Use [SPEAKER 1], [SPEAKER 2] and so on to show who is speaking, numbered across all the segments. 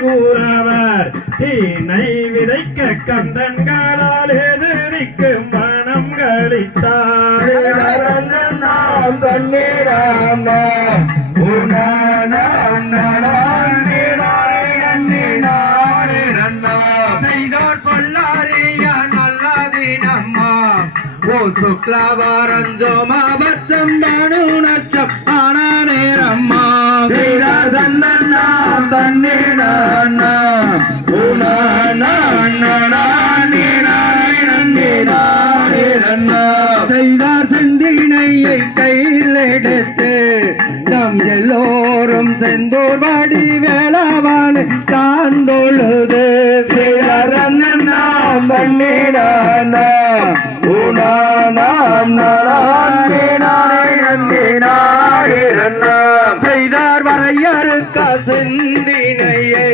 [SPEAKER 1] கூறவர். தீனை விதைக்க கந்தன்களால் எதிரிக்கு மனம் கழித்தார்.
[SPEAKER 2] நாம் தண்ணி நாம் ஓ
[SPEAKER 3] சுக்லவாரஞ்சோமா பச்சம் தானு நச்சம் ஆன நேரம்மா
[SPEAKER 2] செய்தார் தன்னன்னாம்
[SPEAKER 3] செய்தார் செந்தினையை கையில் எடுத்து நம் எல்லோரும் செந்தூர் வாடி வேளாவான் தான் தொழுது
[SPEAKER 2] செய்தார் தன்னன்னாம் தன்னே
[SPEAKER 3] செய்தார் வரையறுக்க சிந்தினையை.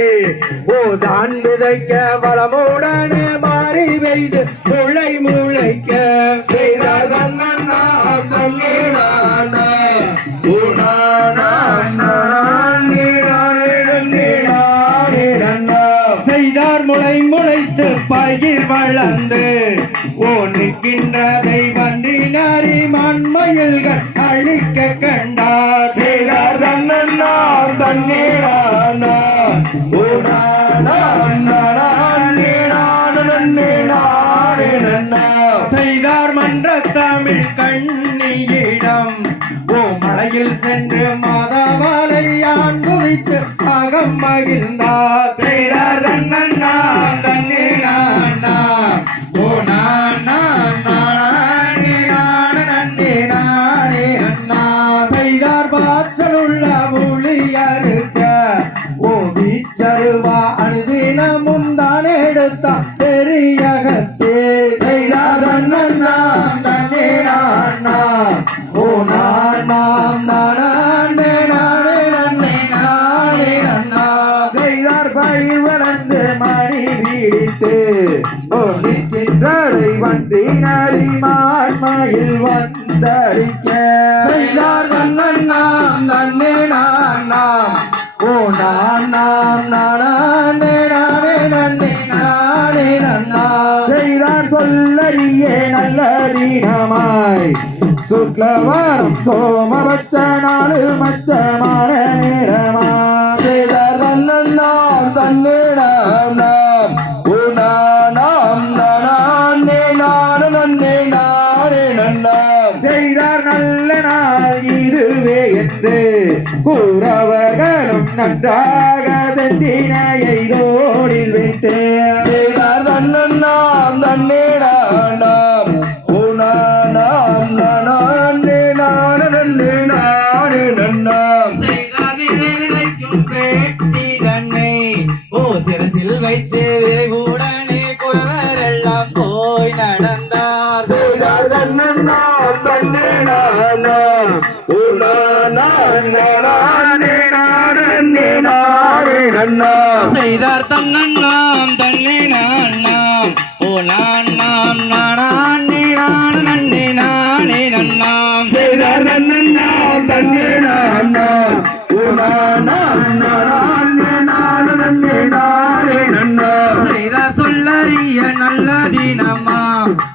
[SPEAKER 3] ஓதான் விதைக்க வளமுடனே மாறி பெய்து முளை முளைக்க
[SPEAKER 2] செய்தார் தன்னன்னாம்
[SPEAKER 3] செய்தார் முளை முளைத்து பயிர் வளர்ந்து ஓ நிற்கின்றதை வண்டினாரி மண்மயில்கள் அழிக்க
[SPEAKER 2] செய்தார்
[SPEAKER 3] மன்ற தமிழ் கண்ணியிடம். ஓ மலையில் சென்று மாதாவாலை ஆண் குவித்து அகம் மகிழ்ந்தார். தான் எடுத்தார் பெரியகத்தே
[SPEAKER 2] செய்தார் தன்னன்னாம் ஓ நானாம் நானே நானே நன்னே நானே நன்னா
[SPEAKER 3] செய்தார் பயிர் வளர்ந்து மணி வீடித்து ஒன்றிக்கின்றதை வந்தினரி மாண்மையில் வந்தளிக்க.
[SPEAKER 2] செய்தார்
[SPEAKER 3] சொல்லறிய நல்லதீனமாய் சுக்லவாரம் சோமபட்ச நாளு மச்சமான நேரமா
[SPEAKER 2] செய்தார் தன்னன்னாம் தன்னே நானாம் ஓ நானாம் நானே நானே நன்னே நானே நன்னாம்
[SPEAKER 3] செய்தார் நல்ல நாள் இதுவே என்று கூறவர்களும் நன்றாக செந்தினையை ரோடில் வைத்து
[SPEAKER 2] நானே நானே நானே நன்னாம் செய்தார் தன்னை நான்னாம்
[SPEAKER 4] ஓ நான் நாம் நானே நான் நன்னே நானே நன்னாம்.
[SPEAKER 2] செய்தார் தன்னன்னாம் தன்னே நானாம் ஓ நானாம் நானே நானே நானே நன்னாம்.
[SPEAKER 4] செய்தார் சொல்லறிய நல்லதினம்மா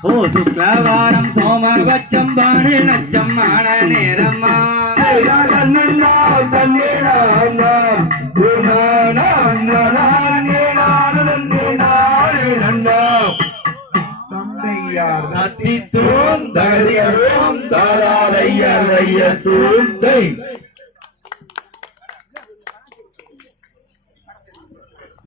[SPEAKER 4] ஓ சுக்லவாரம் சோமபட்சம் பாடு லட்சம் ஆன நேரம்மா
[SPEAKER 3] தந்தையார்
[SPEAKER 2] தத்தி தூந்தை